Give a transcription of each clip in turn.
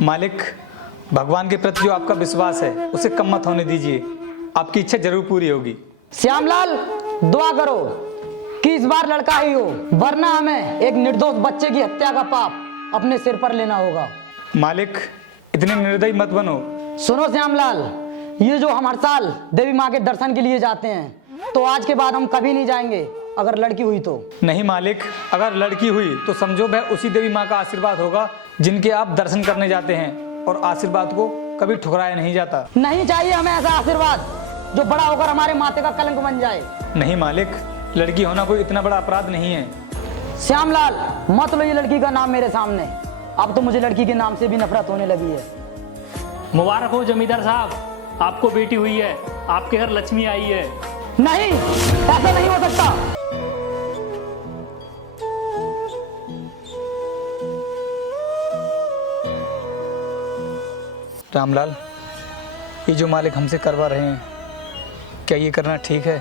मालिक, भगवान के प्रति जो आपका विश्वास है उसे कम मत होने दीजिए। आपकी इच्छा जरूर पूरी होगी। श्यामलाल, दुआ करो कि इस बार लड़का ही हो, वरना हमें एक निर्दोष बच्चे की हत्या का पाप अपने सिर पर लेना होगा। मालिक, इतने निर्दयी मत बनो। सुनो श्यामलाल, ये जो हम हर साल देवी माँ के दर्शन के लिए जाते हैं, तो आज के बाद हम कभी नहीं जाएंगे अगर लड़की हुई तो। नहीं मालिक, अगर लड़की हुई तो समझो वह उसी देवी माँ का आशीर्वाद होगा जिनके आप दर्शन करने जाते हैं, और आशीर्वाद को कभी ठुकराया नहीं जाता। नहीं चाहिए हमें ऐसा आशीर्वाद जो बड़ा होकर हमारे माथे का कलंक बन जाए। नहीं मालिक, लड़की होना कोई इतना बड़ा अपराध नहीं है। श्यामलाल, मत लो ये लड़की का नाम मेरे सामने। अब तो मुझे लड़की के नाम से भी नफरत होने लगी है। मुबारक हो जमींदार साहब, आपको बेटी हुई है, आपके घर लक्ष्मी आई है। नहीं, ऐसा नहीं हो सकता। रामलाल, ये जो मालिक हमसे करवा रहे हैं, क्या ये करना ठीक है?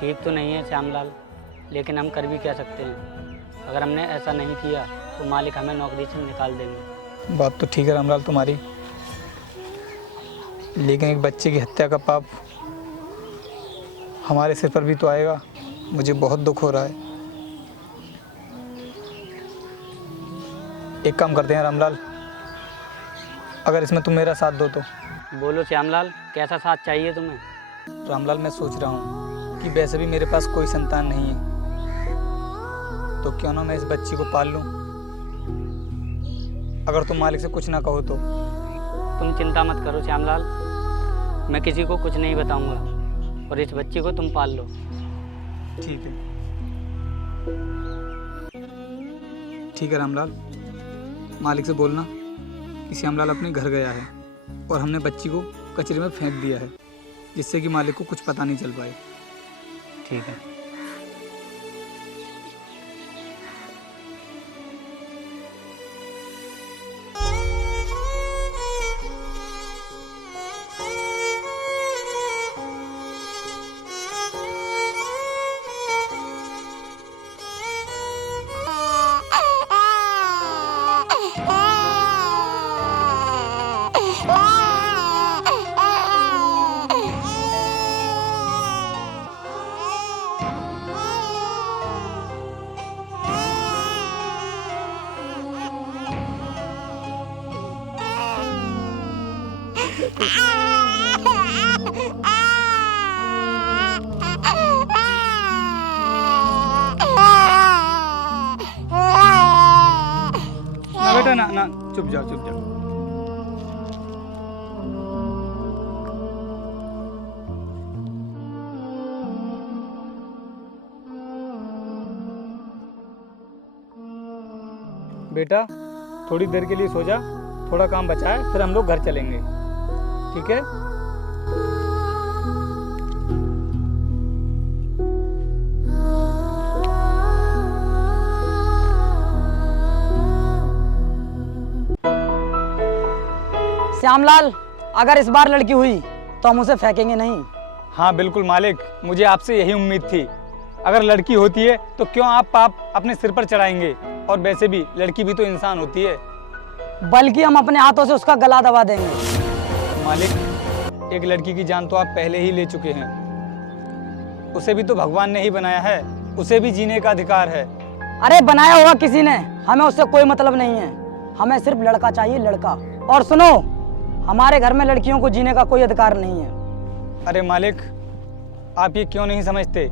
ठीक तो नहीं है श्यामलाल, लेकिन हम कर भी क्या सकते हैं। अगर हमने ऐसा नहीं किया तो मालिक हमें नौकरी से निकाल देंगे। बात तो ठीक है रामलाल तुम्हारी, लेकिन एक बच्चे की हत्या का पाप हमारे सिर पर भी तो आएगा। मुझे बहुत दुख हो रहा है। एक काम करते हैं रामलाल, अगर इसमें तुम मेरा साथ दो तो। बोलो श्यामलाल, कैसा साथ चाहिए तुम्हें? रामलाल, मैं सोच रहा हूँ कि वैसे भी मेरे पास कोई संतान नहीं है, तो क्यों ना मैं इस बच्ची को पाल लूँ, अगर तुम मालिक से कुछ ना कहो तो। तुम चिंता मत करो श्यामलाल, मैं किसी को कुछ नहीं बताऊंगा, और इस बच्ची को तुम पाल लो। ठीक है, ठीक है रामलाल, मालिक से बोलना कि श्यामलाल अपने घर गया है और हमने बच्ची को कचरे में फेंक दिया है, जिससे कि मालिक को कुछ पता नहीं चल पाए। ठीक है। ना बेटा, ना ना, चुप जाओ चुप जाओ। बेटा, थोड़ी देर के लिए सो जा, थोड़ा काम बचा है, फिर हम लोग घर चलेंगे, ठीक है? श्यामलाल, अगर इस बार लड़की हुई तो हम उसे फेंकेंगे नहीं। हाँ बिल्कुल मालिक, मुझे आपसे यही उम्मीद थी। अगर लड़की होती है तो क्यों आप पाप अपने सिर पर चढ़ाएंगे, और वैसे भी लड़की भी तो इंसान होती है। बल्कि हम अपने हाथों से उसका गला दबा देंगे। मालिक, एक लड़की की जान तो आप पहले ही ले चुके हैं। उसे भी तो भगवान ने ही बनाया है, उसे भी जीने का अधिकार है। अरे बनाया होगा किसी ने, हमें उससे कोई मतलब नहीं है। हमें सिर्फ लड़का चाहिए, लड़का। और सुनो, हमारे घर में लड़कियों को जीने का कोई अधिकार नहीं है। अरे मालिक, आप ये क्यों नहीं समझते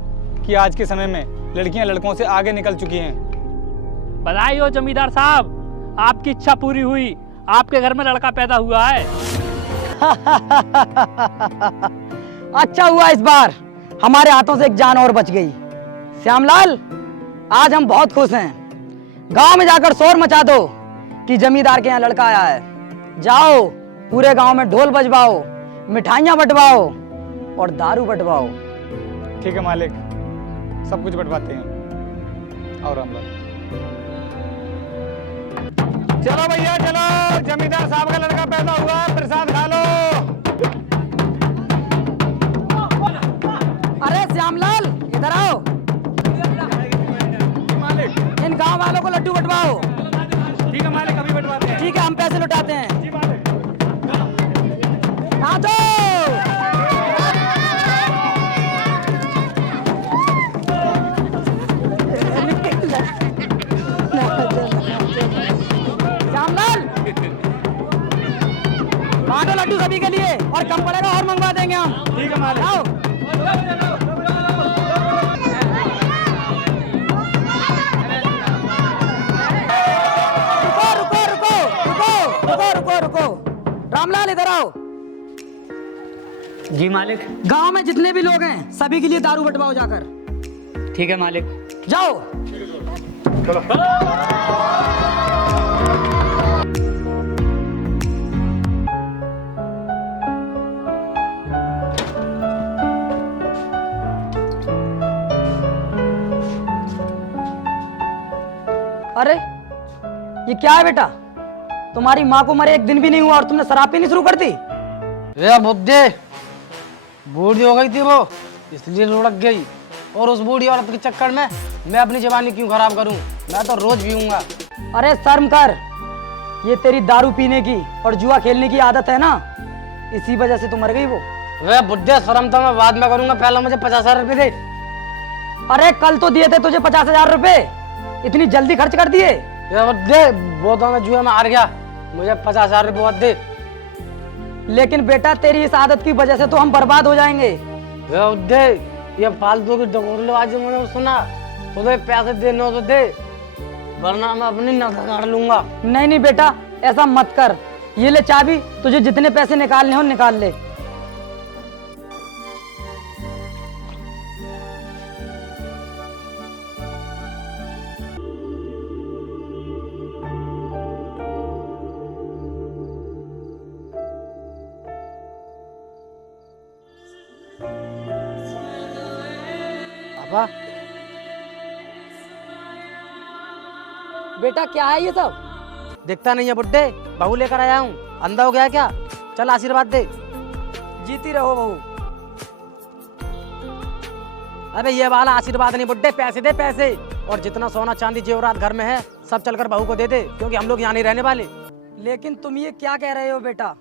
कि आज के समय में लड़कियां लड़कों से आगे निकल चुकी हैं। बधाई हो जमींदार साहब, आपकी इच्छा पूरी हुई, आपके घर में लड़का पैदा हुआ है। अच्छा हुआ इस बार हमारे हाथों से एक जान और बच गई। श्यामलाल, आज हम बहुत खुश हैं। गांव में जाकर शोर मचा दो कि जमींदार के यहाँ लड़का आया है। जाओ, पूरे गांव में ढोल बजवाओ, मिठाइयाँ बंटवाओ और दारू बंटवाओ। ठीक है मालिक, सब कुछ बंटवाते हैं। और रामलाल, चलो भैया चलो, जमींदार साहब का लड़का पैदा हुआ है, प्रसाद खा लो। अरे श्यामलाल, इधर आओ। मालिक, इन गांव वालों को लड्डू बंटवाओ। ठीक है मालिक, अभी बंटवाते हैं। ठीक है, हम पैसे लौटाते हैं। जी मालिक। नाचो। श्यामलाल, बांटो लड्डू सभी के लिए और कम पड़ेगा और मंगवा देंगे हम। ठीक है मालिक। आओ। रुको रुको रुको रुको रुको रुको रुको। रामलाल इधर आओ। जी मालिक। गांव में जितने भी लोग हैं सभी के लिए दारू बंटवाओ जाकर। ठीक है मालिक। जाओ। अरे ये क्या है बेटा? तुम्हारी माँ को मरे एक दिन भी नहीं हुआ और तुमने शराब पीनी शुरू कर दी। रे बुद्धे, बूढ़ी हो गई थी वो, इसलिए लुढ़क गई। और उस बूढ़ी औरत के चक्कर में मैं अपनी जवानी क्यों खराब करूं? मैं तो रोज पीऊंगा। अरे शर्म कर, ये तेरी दारू पीने की और जुआ खेलने की आदत है ना, इसी वजह से तो मर गई वो। वे बुद्धे, शर्म तो मैं बाद में करूंगा, पहले मुझे 50,000 रुपए दे। अरे कल तो दिए थे तुझे 50,000 रुपए, इतनी जल्दी खर्च कर दिए। वे बुद्धे, वो तो मैं जुए में हार गया, मुझे 50,000 रुपए दे। लेकिन बेटा तेरी इस आदत की वजह से तो हम बर्बाद हो जाएंगे। वे बुद्धे, ये फालतू की डगोरलेबाजी मैंने सुना, तो दे पैसे दे, नो तो दे, वरना मैं अपनी नकल काट लूंगा। नहीं नहीं बेटा, ऐसा मत कर। ये ले चाबी, तुझे जितने पैसे निकालने हो निकाल ले। पापा, बेटा क्या है ये सब? दिखता नहीं है बुड्ढे, बहू लेकर आया हूँ। अंधा हो गया क्या? चल आशीर्वाद दे। जीती रहो बहू। अबे ये वाला आशीर्वाद नहीं बुड्ढे, पैसे दे पैसे। और जितना सोना चांदी जेवरात घर में है सब चलकर बहू को दे दे, क्योंकि हम लोग यहाँ नहीं रहने वाले। लेकिन तुम ये क्या कह रहे हो बेटा?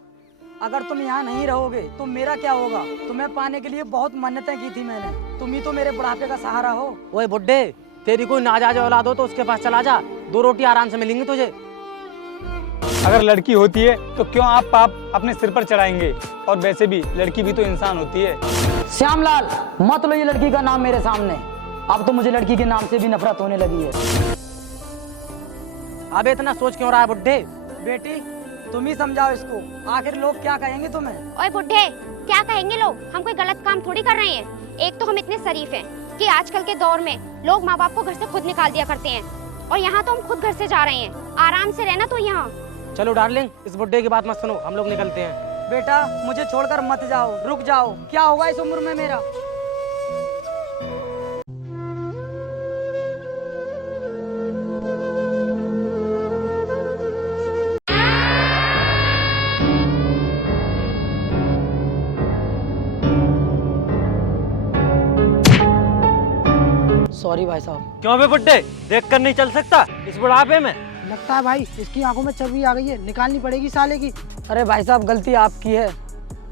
अगर तुम यहाँ नहीं रहोगे तो मेरा क्या होगा? तुम्हें पाने के लिए बहुत मन्नतें की थी मैंने, तुम ही तो मेरे बुढ़ापे का सहारा हो। ओए बुड्ढे, तेरी कोई नाजायज औलाद हो तो उसके पास चला जा, 2 रोटी आराम से मिलेंगी तुझे। अगर लड़की होती है तो क्यों आप पाप अपने सिर पर चढ़ाएंगे? और वैसे भी लड़की भी तो इंसान होती है। श्यामलाल, मत लो ये लड़की का नाम मेरे सामने। अब तो मुझे लड़की के नाम से भी नफरत होने लगी है। अबे इतना सोच क्यों रहा है बुड्ढे? बेटी तुम ही समझाओ इसको, आखिर लोग क्या कहेंगे तुम्हें? ओए बुड्ढे, क्या कहेंगे लोग? हम कोई गलत काम थोड़ी कर रहे हैं। एक तो हम इतने शरीफ हैं कि आजकल के दौर में लोग माँ बाप को घर से खुद निकाल दिया करते हैं, और यहाँ तो हम खुद घर से जा रहे हैं। आराम से रहना तो यहाँ। चलो डार्लिंग, इस बुड्ढे की बात मत सुनो, हम लोग निकलते हैं। बेटा मुझे छोड़कर मत जाओ, रुक जाओ। क्या होगा इस उम्र में मेरा? सॉरी भाई साहब। क्यों बे बुड्ढे, देख कर नहीं चल सकता इस बुढ़ापे में? लगता है भाई इसकी आंखों में चर्बी आ गई है, निकालनी पड़ेगी साले की। अरे भाई साहब गलती आपकी है,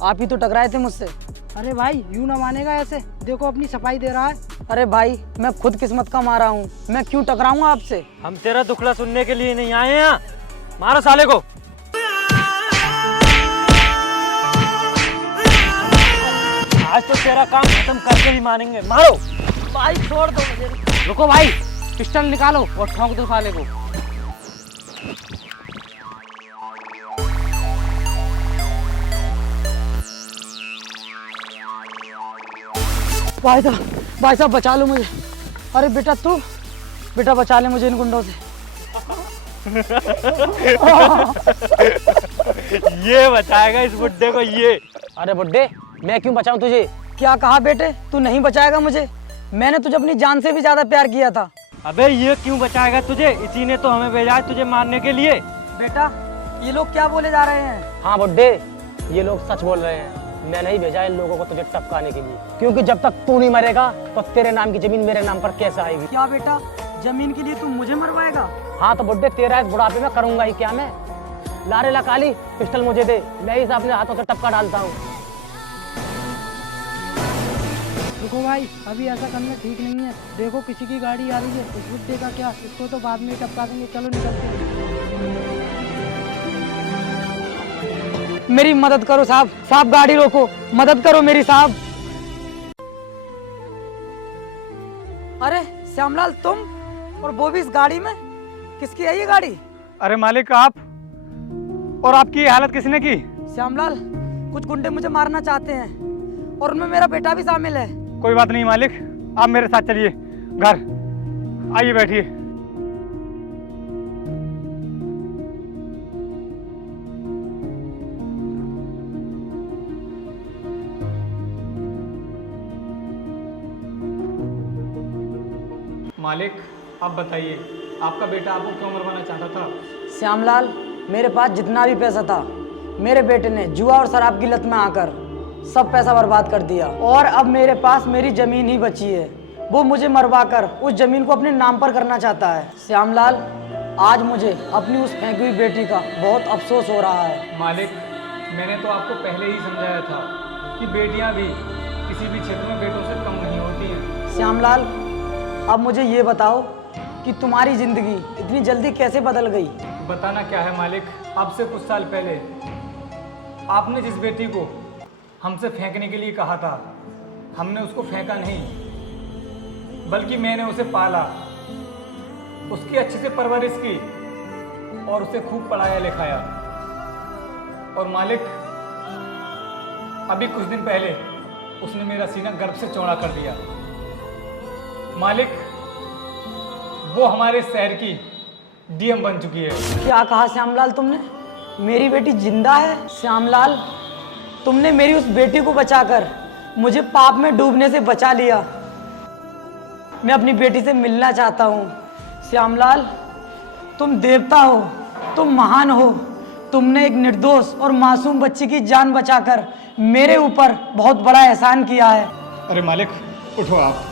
आप ही तो टकराए थे मुझसे। अरे भाई यूं ना मानेगा ऐसे, देखो अपनी सफाई दे रहा है। अरे भाई मैं खुद किस्मत का मारा हूँ, मैं क्यों टकराऊंगा आपसे? हम तेरा दुखड़ा सुनने के लिए नहीं आए हैं। मारो साले को। आज तो तेरा काम खत्म करके ही मानेंगे। मारो। भाई छोड़ दो मुझे। रुको भाई, पिस्टल निकालो और ठोंक दो साले को। भाई साहब बचा लो मुझे। अरे बेटा तू, बेटा बचा ले मुझे इन गुंडों से। ये बचाएगा इस बुड्ढे को ये। अरे बुड्ढे, मैं क्यों बचाऊं तुझे? क्या कहा बेटे? तू नहीं बचाएगा मुझे? मैंने तुझे अपनी जान से भी ज्यादा प्यार किया था। अबे ये क्यों बचाएगा तुझे? इसी ने तो हमें भेजा है तुझे मारने के लिए। बेटा ये लोग क्या बोले जा रहे हैं? हाँ बुड्ढे, ये लोग सच बोल रहे हैं। मैं नहीं भेजा इन लोगों को तुझे टपकाने के लिए, क्योंकि जब तक तू नहीं मरेगा तो तेरे नाम की जमीन मेरे नाम पर कैसे आएगी? क्या बेटा, जमीन के लिए तू मुझे मरवाएगा? हाँ तो बुड्ढे, तेरा इस बुढ़ापे में करूंगा ही क्या मैं? लारे ला काली, पिस्टल मुझे दे, मैं इसे अपने हाथों से टपका डालता हूँ। रुको भाई, अभी ऐसा करना ठीक नहीं है। देखो किसी की गाड़ी आ रही है, इस बुड्ढे का क्या, इसको तो बाद में टपका देंगे। चलो निकलते हैं। मेरी मदद करो साहब, साहब गाड़ी रोको, मदद करो मेरी साहब। अरे श्यामलाल तुम, और वो भी इस गाड़ी में? किसकी है ये गाड़ी? अरे मालिक आप, और आपकी ये हालत किसने की? श्यामलाल, कुछ गुंडे मुझे मारना चाहते हैं और उनमें मेरा बेटा भी शामिल है। कोई बात नहीं मालिक, आप मेरे साथ चलिए घर, आइए बैठिए। मालिक आप बताइए, आपका बेटा आपको क्यों मरवाना चाहता था? श्यामलाल, मेरे पास जितना भी पैसा था, मेरे बेटे ने जुआ और शराब की लत में आकर सब पैसा बर्बाद कर दिया, और अब मेरे पास मेरी जमीन ही बची है। वो मुझे मरवाकर उस जमीन को अपने नाम पर करना चाहता है। श्यामलाल, आज मुझे अपनी उस फेंकी हुई बेटी का बहुत अफसोस हो रहा है। मालिक, मैंने तो आपको पहले ही समझाया था कि बेटियां भी किसी भी क्षेत्र में बेटों से कम नहीं होती हैं। श्यामलाल, अब मुझे ये बताओ कि तुम्हारी जिंदगी इतनी जल्दी कैसे बदल गई? बताना क्या है मालिक, अब से कुछ साल पहले आपने जिस बेटी को हमसे फेंकने के लिए कहा था, हमने उसको फेंका नहीं, बल्कि मैंने उसे पाला, उसकी अच्छे से परवरिश की और उसे खूब पढ़ाया लिखाया। और मालिक, अभी कुछ दिन पहले उसने मेरा सीना गर्भ से चौड़ा कर दिया। मालिक, वो हमारे शहर की डीएम बन चुकी है। क्या कहा श्यामलाल तुमने? मेरी बेटी जिंदा है? श्यामलाल, तुमने मेरी उस बेटी को बचाकर मुझे पाप में डूबने से बचा लिया। मैं अपनी बेटी से मिलना चाहता हूँ। श्यामलाल, तुम देवता हो, तुम महान हो। तुमने एक निर्दोष और मासूम बच्ची की जान बचाकर मेरे ऊपर बहुत बड़ा एहसान किया है। अरे मालिक, उठो आप।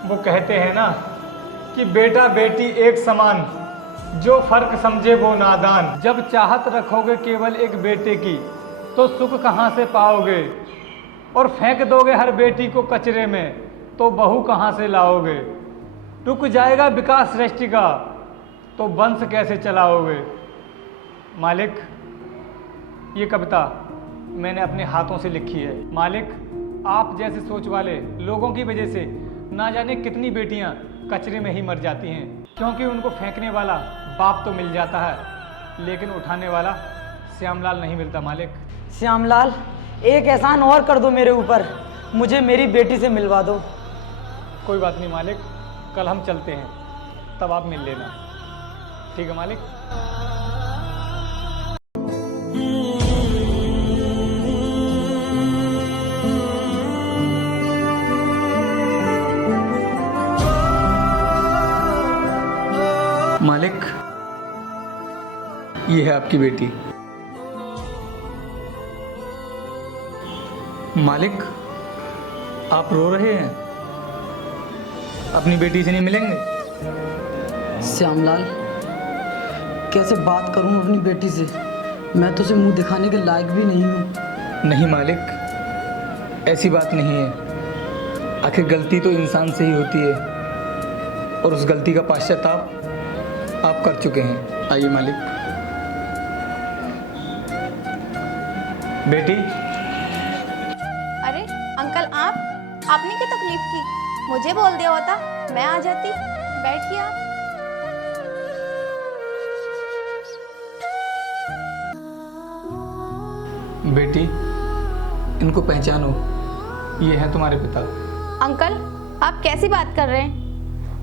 वो कहते हैं ना कि बेटा बेटी एक समान, जो फर्क समझे वो नादान। जब चाहत रखोगे केवल एक बेटे की, तो सुख कहाँ से पाओगे? और फेंक दोगे हर बेटी को कचरे में, तो बहू कहाँ से लाओगे? रुक जाएगा विकास सृष्टि का, तो वंश कैसे चलाओगे? मालिक, ये कविता मैंने अपने हाथों से लिखी है। मालिक, आप जैसे सोच वाले लोगों की वजह से ना जाने कितनी बेटियां कचरे में ही मर जाती हैं, क्योंकि उनको फेंकने वाला बाप तो मिल जाता है, लेकिन उठाने वाला श्यामलाल नहीं मिलता। मालिक, श्यामलाल, एक एहसान और कर दो मेरे ऊपर, मुझे मेरी बेटी से मिलवा दो। कोई बात नहीं मालिक, कल हम चलते हैं, तब आप मिल लेना। ठीक है मालिक। मालिक, ये है आपकी बेटी। मालिक, आप रो रहे हैं? अपनी बेटी से नहीं मिलेंगे? श्यामलाल, कैसे बात करूं अपनी बेटी से? मैं तो उसे मुंह दिखाने के लायक भी नहीं हूं। नहीं मालिक, ऐसी बात नहीं है। आखिर गलती तो इंसान से ही होती है, और उस गलती का पश्चाताप आप कर चुके हैं। आइए मालिक। बेटी। अरे अंकल, आपने क्या तकलीफ की? मुझे बोल दिया होता, मैं आ जाती। बैठिए आप। बेटी, इनको पहचानो, ये है तुम्हारे पिता। अंकल, आप कैसी बात कर रहे हैं?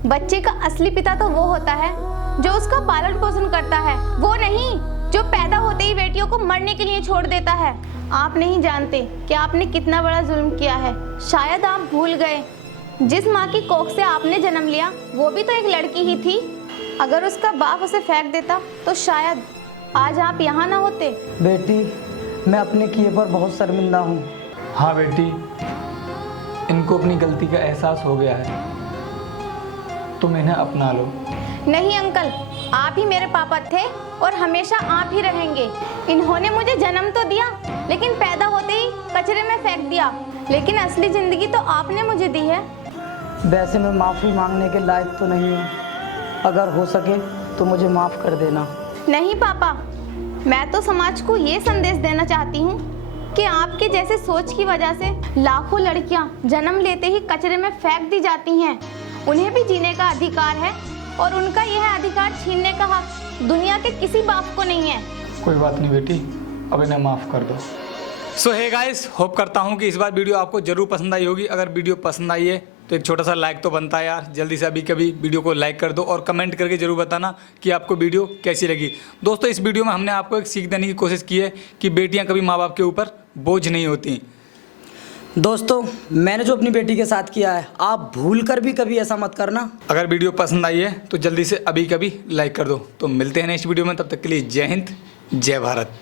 बच्चे का असली पिता तो वो होता है जो उसका पालन पोषण करता है, वो नहीं जो पैदा होते ही बेटियों को मरने के लिए छोड़ देता है। आप नहीं जानते कि आपने कितना बड़ा जुल्म किया है। शायद आप भूल गए, जिस माँ की कोख से आपने जन्म लिया वो भी तो एक लड़की ही थी। अगर उसका बाप उसे फेंक देता तो शायद आज आप यहाँ ना होते। बेटी, मैं अपने किए पर बहुत शर्मिंदा हूँ। हाँ बेटी, इनको अपनी गलती का एहसास हो गया है। तुम इन्हें अपना लो। नहीं अंकल, आप ही मेरे पापा थे और हमेशा आप ही रहेंगे। इन्होंने मुझे जन्म तो दिया, लेकिन पैदा होते ही कचरे में फेंक दिया। लेकिन असली जिंदगी तो आपने मुझे दी है। वैसे मैं माफ़ी मांगने के लायक तो नहीं हूँ, अगर हो सके तो मुझे माफ़ कर देना। नहीं पापा, मैं तो समाज को ये संदेश देना चाहती हूँ कि आपके जैसे सोच की वजह से लाखों लड़कियाँ जन्म लेते ही कचरे में फेंक दी जाती हैं। उन्हें भी जीने का अधिकार है और उनका यह अधिकार छीनने का हक दुनिया के किसी बाप को नहीं है। कोई बात नहीं बेटी, अब इन्हें माफ़ कर दो। सो हे गाइस, होप करता हूँ कि इस बार वीडियो आपको जरूर पसंद आई होगी। अगर वीडियो पसंद आई है तो एक छोटा सा लाइक तो बनता है यार। जल्दी से अभी कभी वीडियो को लाइक कर दो और कमेंट करके जरूर बताना कि आपको वीडियो कैसी लगी। दोस्तों, इस वीडियो में हमने आपको एक सीख देने की कोशिश की है कि बेटियां कभी माँ बाप के ऊपर बोझ नहीं होती। दोस्तों, मैंने जो अपनी बेटी के साथ किया है, आप भूल कर भी कभी ऐसा मत करना। अगर वीडियो पसंद आई है तो जल्दी से अभी कभी लाइक कर दो। तो मिलते हैं नेक्स्ट वीडियो में, तब तक के लिए जय हिंद, जय भारत।